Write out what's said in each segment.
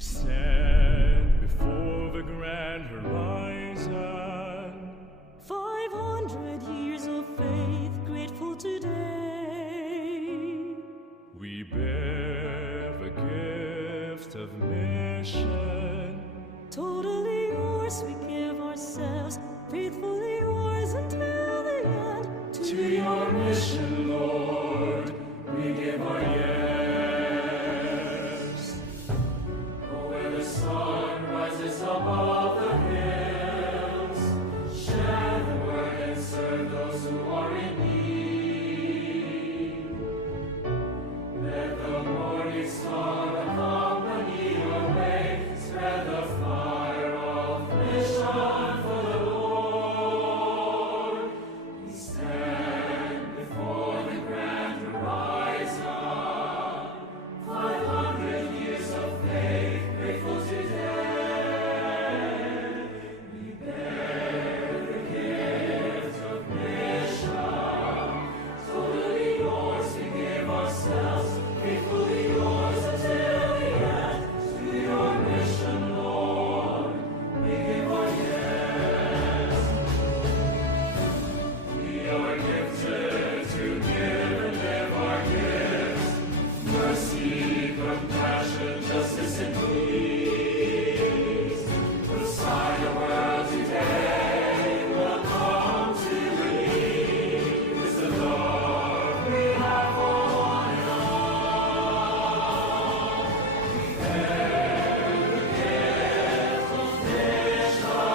stand before the grand horizon. 500 years of faith, grateful today. We bear the gift of men. mission. Totally yours, we give ourselves, faithfully yours until the end. To your mission, Lord, we give our yes. Oh, where the sun rises above the hills, share the word and serve those who are in need. Let the morning star accompany your way, spread the fire of mission for the Lord. We stand before the grand horizon, 500 years of faith, grateful today. We bear the gift of mission, totally yours, we give ourselves, faithfully yours until the end. To your mission, Lord, we give our yes. We are gifted to give and live our gifts. Mercy, compassion, justice, and peace. The sign of world today will come to believe is the love we have for one another. We bear the gift of mission.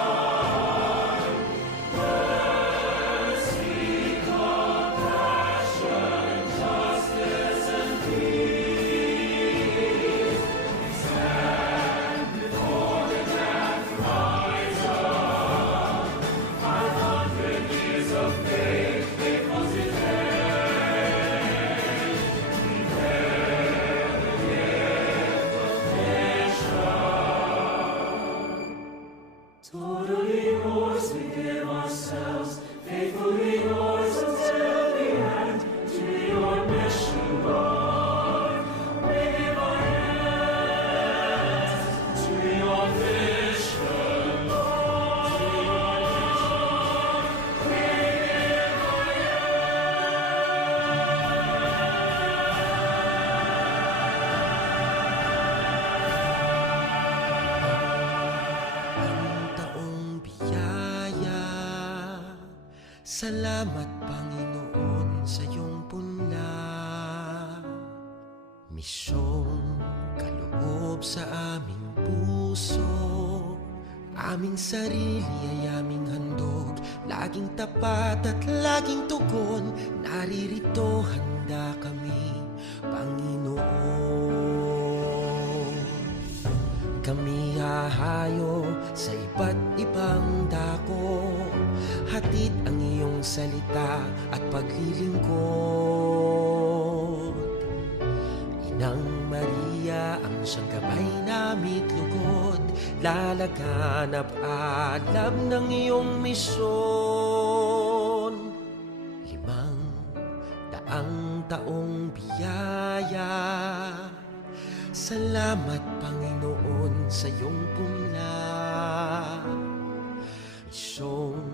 Mercy, compassion, justice, and peace. We stand before the grand horizon, 500 years of faith, faithful today. We bear the gift of mission. Totally yours, we give ourselves, faithfully yours until the end. To your mission, Lord, we give our yes. To your mission, Lord, we give our Ang taong biyaya, salamat Panginoon sa iyong punla. Misyong kaloob sa aming puso, aming sarili ay aming handog, laging tapat at laging tugon, naririto handa kami, Panginoon. Kami hahayo sa iba't ibang dako, hatid ang iyong salita at paglilingkod. Inang Maria ang siyang gabay namit lugod, lalaganap alam ng iyong misyon. 500 taong biyaya, salamat Panginoon sa iyong punla. Misyong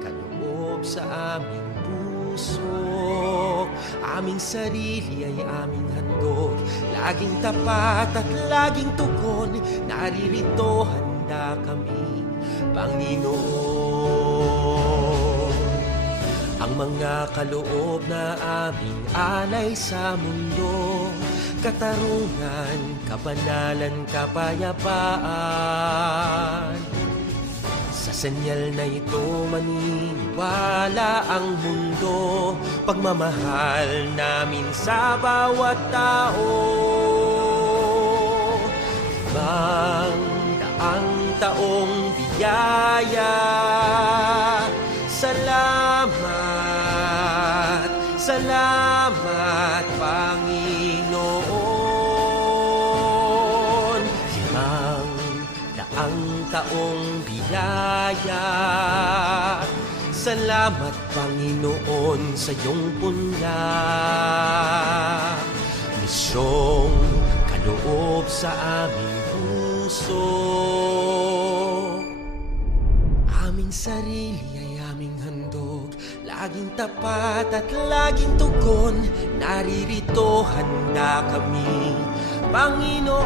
kaloob sa aming puso, aming sarili ay aming handog, laging tapat at laging tugon, naririto handa kami, Panginoon. Ang mga kaloob na aming alay sa mundo, katarungan, kabanalan, kapayapaan. Sa senyal na ito maniniwala ang mundo, pagmamahal namin sa bawat tao. 500 taong biyaya, salamat, salamat Panginoon. 500 taong biyaya, salamat Panginoon sa iyong punla. Misyong kaloob sa aming puso, aming sarili ay aming handog, laging tapat at laging tugon, naririto handa kami, Panginoon.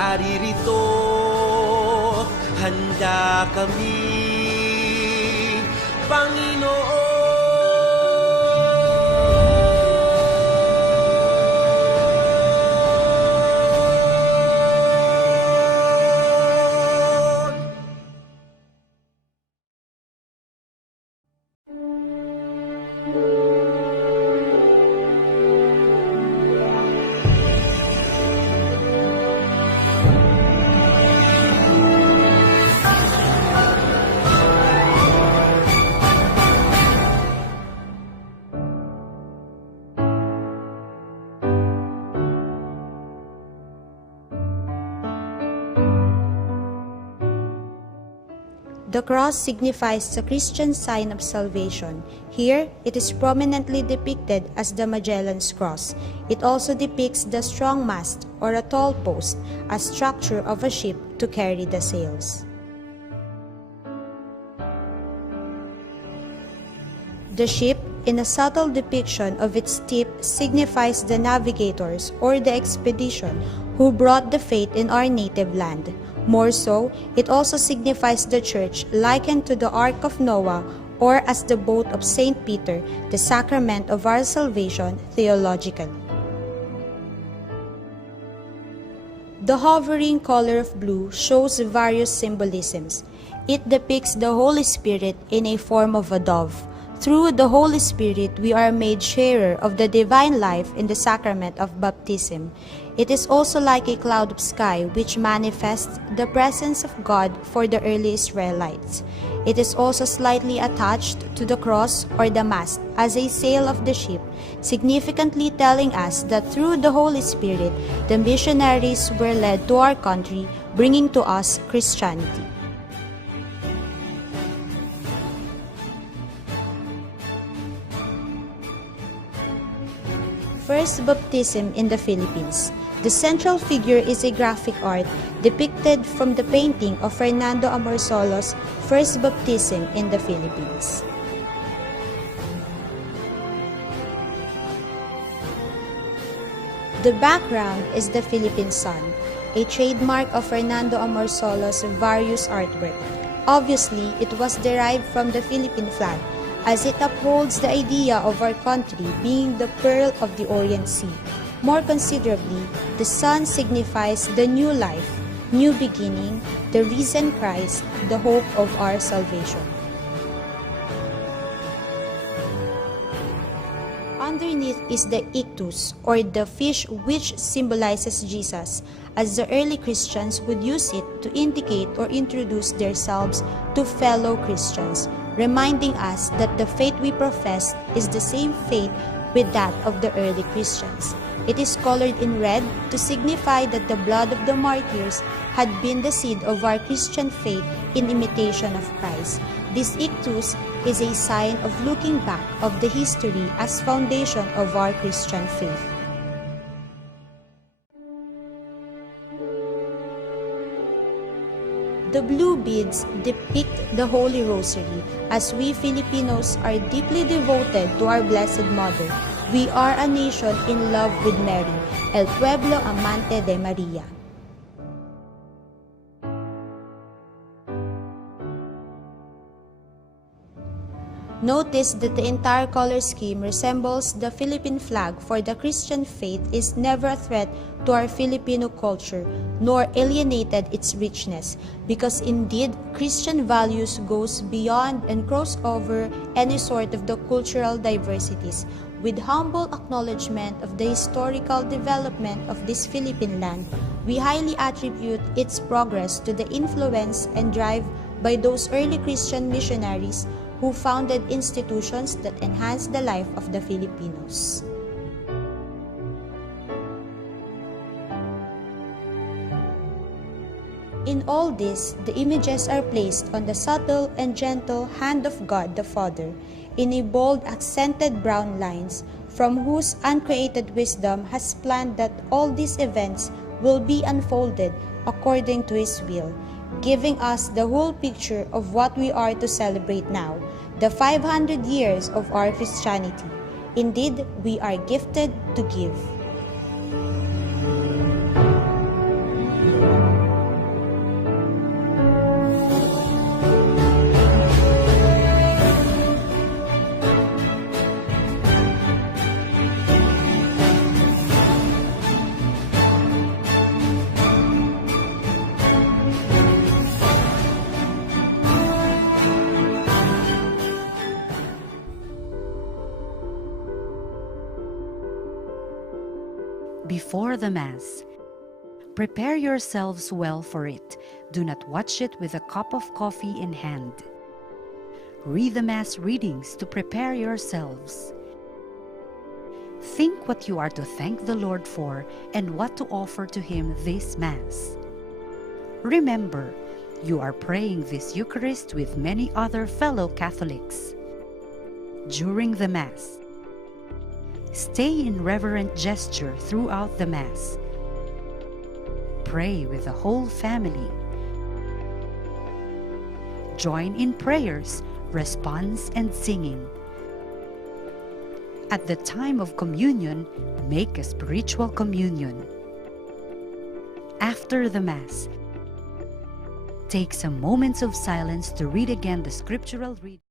naririto, handa kami, Panginoon. The cross signifies the Christian sign of salvation. Here, it is prominently depicted as the Magellan's Cross. It also depicts the strong mast or a tall post, a structure of a ship to carry the sails. The ship, in a subtle depiction of its tip, signifies the navigators or the expedition who brought the faith in our native land. More so, it also signifies the church likened to the Ark of Noah or as the boat of St. Peter, the sacrament of our salvation theologically. The hovering color of blue shows various symbolisms. It depicts the Holy Spirit in a form of a dove. Through the Holy Spirit, we are made sharer of the divine life in the sacrament of baptism. It is also like a cloud of sky which manifests the presence of God for the early Israelites. It is also slightly attached to the cross or the mast as a sail of the ship, significantly telling us that through the Holy Spirit, the missionaries were led to our country, bringing to us Christianity. First baptism in the Philippines. The central figure is a graphic art depicted from the painting of Fernando Amorsolo's First Baptism in the Philippines. The background is the Philippine sun, a trademark of Fernando Amorsolo's various artwork. Obviously, it was derived from the Philippine flag, as it upholds the idea of our country being the pearl of the Orient Sea. More considerably, the sun signifies the new life, new beginning, the risen Christ, the hope of our salvation. Underneath is the ictus, or the fish which symbolizes Jesus, as the early Christians would use it to indicate or introduce themselves to fellow Christians, reminding us that the faith we profess is the same faith with that of the early Christians. It is colored in red to signify that the blood of the martyrs had been the seed of our Christian faith in imitation of Christ. This ictus is a sign of looking back of the history as foundation of our Christian faith. The blue beads depict the Holy Rosary, as we Filipinos are deeply devoted to our Blessed Mother. We are a nation in love with Mary, el pueblo amante de María. Notice that the entire color scheme resembles the Philippine flag, for the Christian faith is never a threat to our Filipino culture, nor alienated its richness, because indeed Christian values goes beyond and cross over any sort of the cultural diversities. With humble acknowledgement of the historical development of this Philippine land, we highly attribute its progress to the influence and drive by those early Christian missionaries who founded institutions that enhanced the life of the Filipinos. In all this, the images are placed on the subtle and gentle hand of God the Father, in a bold accented brown lines, from whose uncreated wisdom has planned that all these events will be unfolded according to His will, giving us the whole picture of what we are to celebrate now, the 500 years of our Christianity. Indeed, we are gifted to give. Before the Mass, prepare yourselves well for it. Do not watch it with a cup of coffee in hand. Read the Mass readings to prepare yourselves. Think what you are to thank the Lord for and what to offer to Him this Mass. Remember, you are praying this Eucharist with many other fellow Catholics. During the Mass, stay in reverent gesture throughout the Mass. Pray with the whole family. Join in prayers, response, and singing. At the time of communion, make a spiritual communion. After the Mass, take some moments of silence to read again the scriptural reading.